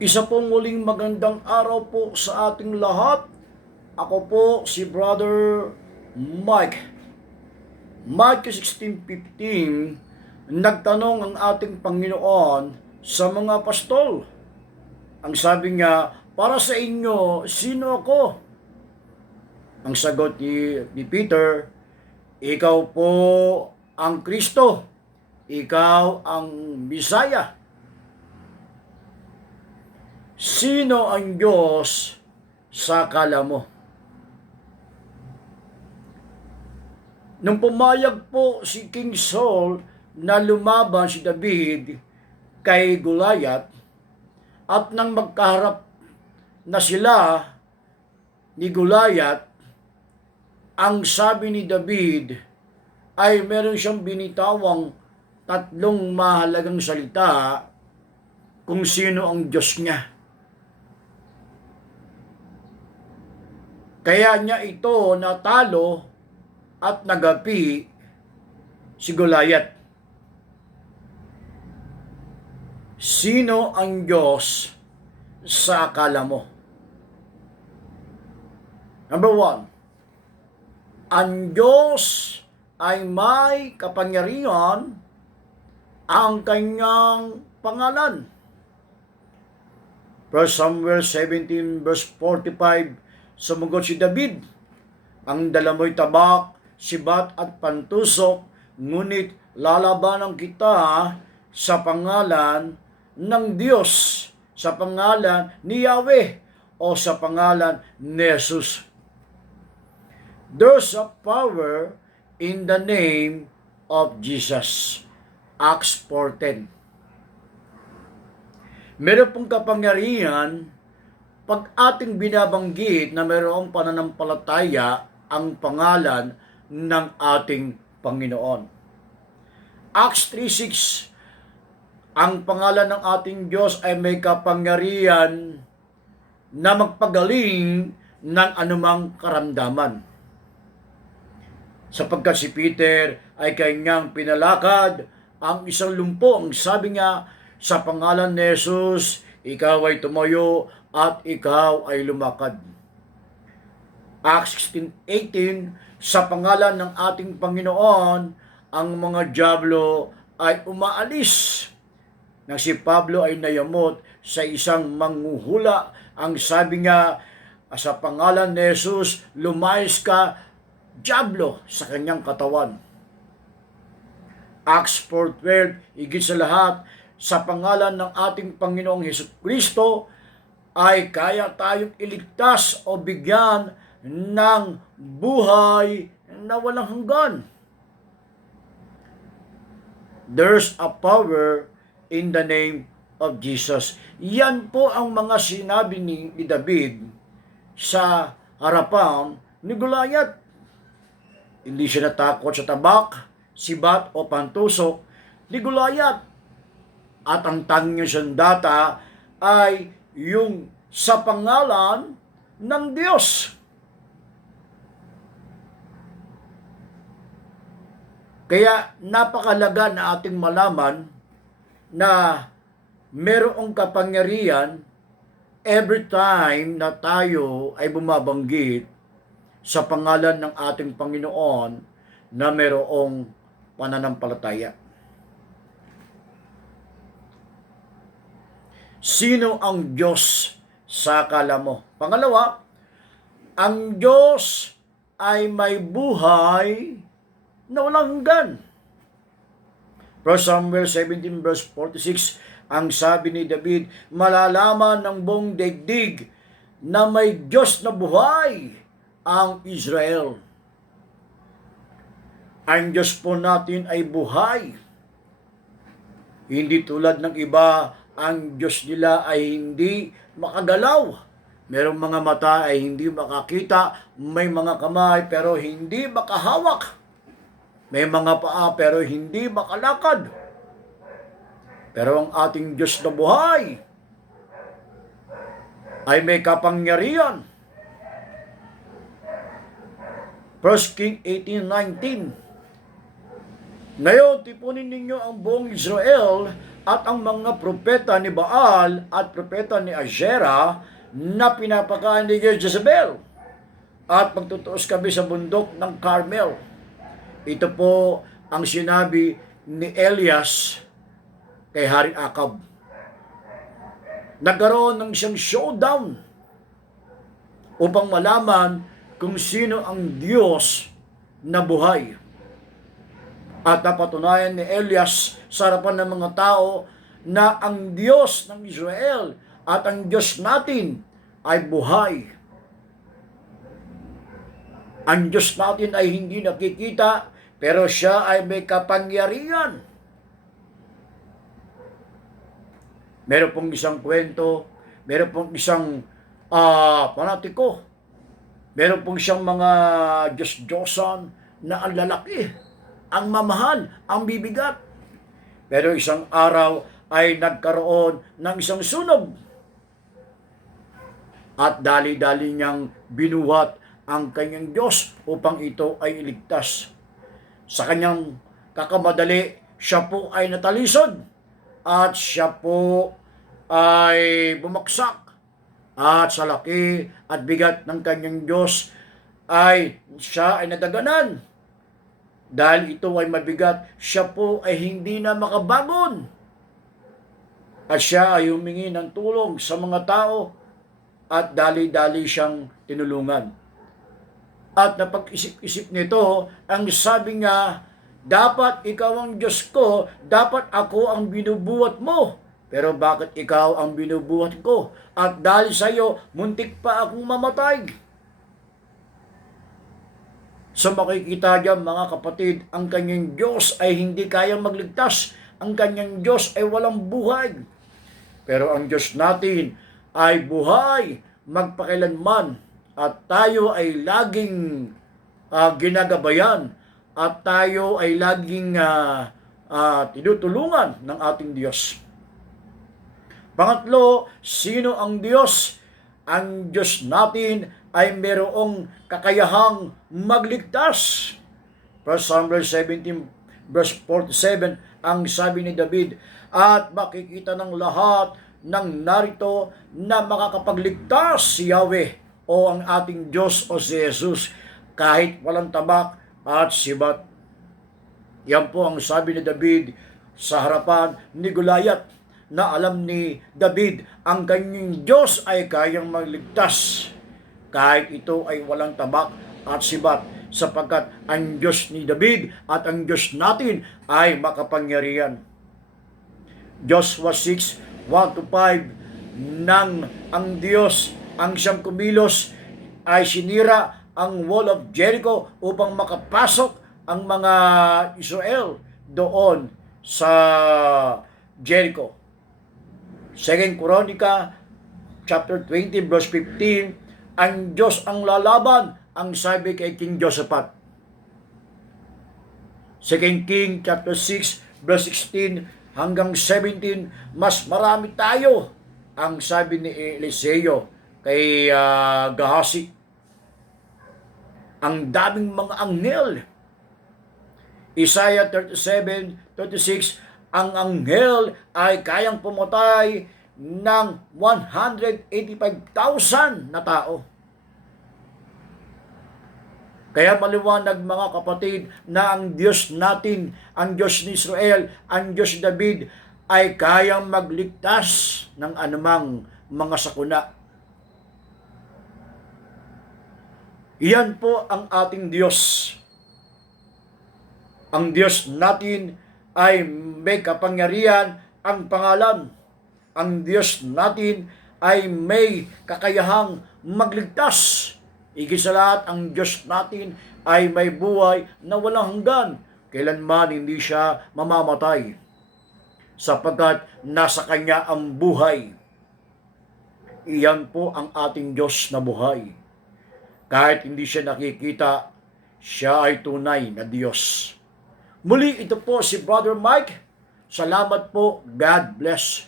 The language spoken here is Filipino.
Isa pong muling magandang araw po sa ating lahat. Ako po si Brother Mike. Matthew 16:15, nagtanong ang ating Panginoon sa mga apostol. Ang sabi niya, para sa inyo, sino ako? Ang sagot ni Peter, ikaw po ang Kristo. Ikaw ang Bisaya. Sino ang Diyos sa akala mo? Nung pumayag po si King Saul na lumaban si David kay Goliath, at nang magkaharap na sila ni Goliath, ang sabi ni David ay meron siyang binitawang tatlong mahalagang salita kung sino ang Diyos niya. Kaya niya ito natalo at nagapi si Goliath. Sino ang Diyos sa akala mo? Number 1, ang Diyos ay may kapangyarihan, ang kanyang pangalan. 1 Samuel 17 verse 45, sumagot si David, ang dala mo'y tabak, sibat at pantusok, ngunit lalabanan kita sa pangalan ng Diyos, sa pangalan ni Yahweh, o sa pangalan ni Jesus. There's a power in the name of Jesus. Acts 4:10. Meron pong kapangyarihan pag ating binabanggit na mayroong pananampalataya ang pangalan ng ating Panginoon. Acts 3:6, ang pangalan ng ating Diyos ay may kapangyarihan na magpagaling ng anumang karamdaman. Sapagkat si Peter ay kanyang pinalakad ang isang lumpo. Ang sabi niya, sa pangalan ni Jesus, ikaw ay tumayo at ikaw ay lumakad. Acts 16:18, sa pangalan ng ating Panginoon, ang mga dyablo ay umaalis. Nang si Pablo ay nayamot sa isang manghuhula, ang sabi niya, sa pangalan ni Jesus, lumayas ka, dyablo, sa kanyang katawan. Acts 4:12, higit sa lahat, sa pangalan ng ating Panginoong Hesukristo, ay kaya tayong iligtas o bigyan ng buhay na walang hanggan. There's a power in the name of Jesus. Yan po ang mga sinabi ni David sa harapan ni Goliath. Hindi siya natakot sa tabak, sibat o pantusok ni Goliath. At ang tanging sandata ay yung sa pangalan ng Diyos. Kaya napakalaga na ating malaman na merong kapangyarihan every time na tayo ay bumabanggit sa pangalan ng ating Panginoon na merong pananampalataya. Sino ang Diyos sa akala mo? Pangalawa, ang Diyos ay may buhay na walang hanggan. 1 Samuel 17 verse 46, ang sabi ni David, malalaman ng buong daigdig na may Diyos na buhay ang Israel. Ang Diyos po natin ay buhay. Hindi tulad ng iba, ang Diyos nila ay hindi makagalaw. Merong mga mata ay hindi makakita, may mga kamay pero hindi makahawak. May mga paa pero hindi makalakad. Pero ang ating Diyos na buhay ay may kapangyarihan. 1 King 18:19, ngayon, tipunin ninyo ang buong Israel at ang mga propeta ni Baal at propeta ni Asherah na pinapakaan ni Jezebel. At magtutuos kami sa bundok ng Carmel. Ito po ang sinabi ni Elias kay Hari Akab. Nagkaroon ng siyang showdown upang malaman kung sino ang Diyos na buhay. At napatunayan ni Elias sa harapan ng mga tao na ang Diyos ng Israel at ang Diyos natin ay buhay. Ang Diyos natin ay hindi nakikita, pero siya ay may kapangyarihan. Meron pong isang kwento, meron pong isang panatiko, meron pong isang mga Diyos-Diyosan na ang lalaki, ang mamahal, ang bibigat. Pero isang araw ay nagkaroon ng isang sunog. At dali-dali niyang binuhat ang kanyang Diyos upang ito ay iligtas. Sa kanyang kakamadali, siya po ay natalisod at siya po ay bumagsak. At sa laki at bigat ng kanyang Diyos ay siya ay nadaganan. Dahil ito ay mabigat, siya po ay hindi na makabangon. At siya ay humingi ng tulong sa mga tao at dali-dali siyang tinulungan. At napag-isip-isip nito, ang sabi niya, dapat ikaw ang Diyos ko, dapat ako ang binubuhat mo. Pero bakit ikaw ang binubuhat ko? At dahil sa iyo, muntik pa akong mamatay. So makikita diyan mga kapatid, ang kanyang Diyos ay hindi kayang magligtas. Ang kanyang Diyos ay walang buhay. Pero ang Diyos natin ay buhay magpakailanman. At tayo ay laging ginagabayan. At tayo ay laging tinutulungan ng ating Diyos. Pangatlo, sino ang Diyos? Ang Diyos natin ay mayroong kakayahang magligtas. 1 Samuel 17 verse 47, ang sabi ni David, at makikita ng lahat ng narito na makakapagligtas si Yahweh o ang ating Diyos o si Jesus kahit walang tabak at sibat. Yan po ang sabi ni David sa harapan ni Goliath, na alam ni David ang kanyang Diyos ay kayang magligtas kahit ito ay walang tabak at sibat, sapagkat ang Diyos ni David at ang Diyos natin ay makapangyarihan. Joshua 6, 1-5, nang ang Diyos ang siyang kumilos ay sinira ang wall of Jericho upang makapasok ang mga Israel doon sa Jericho. 2 Chronica chapter 20 verse 15, ang Diyos ang lalaban, ang sabi kay King Josaphat. 2 King chapter 6 verse 16 hanggang 17, mas marami tayo, ang sabi ni Eliseo kay Gehazi. Ang daming mga anghel. Isaiah 37:36, ang anghel ay kayang pumatay ng 185,000 na tao. Kaya maliwanag mga kapatid na ang Diyos natin, ang Diyos ni Israel, ang Diyos ni David ay kayang magligtas ng anumang mga sakuna. Iyan po ang ating Diyos. Ang Diyos natin ay may kapangyarihan, ang pangalan. Ang Diyos natin ay may kakayahang magligtas. Higit sa lahat, ang Diyos natin ay may buhay na walang hanggan. Kailanman hindi siya mamamatay, sapagkat nasa Kanya ang buhay. Iyan po ang ating Diyos na buhay. Kahit hindi siya nakikita, siya ay tunay na Diyos. Muli, ito po si Brother Mike. Salamat po. God bless.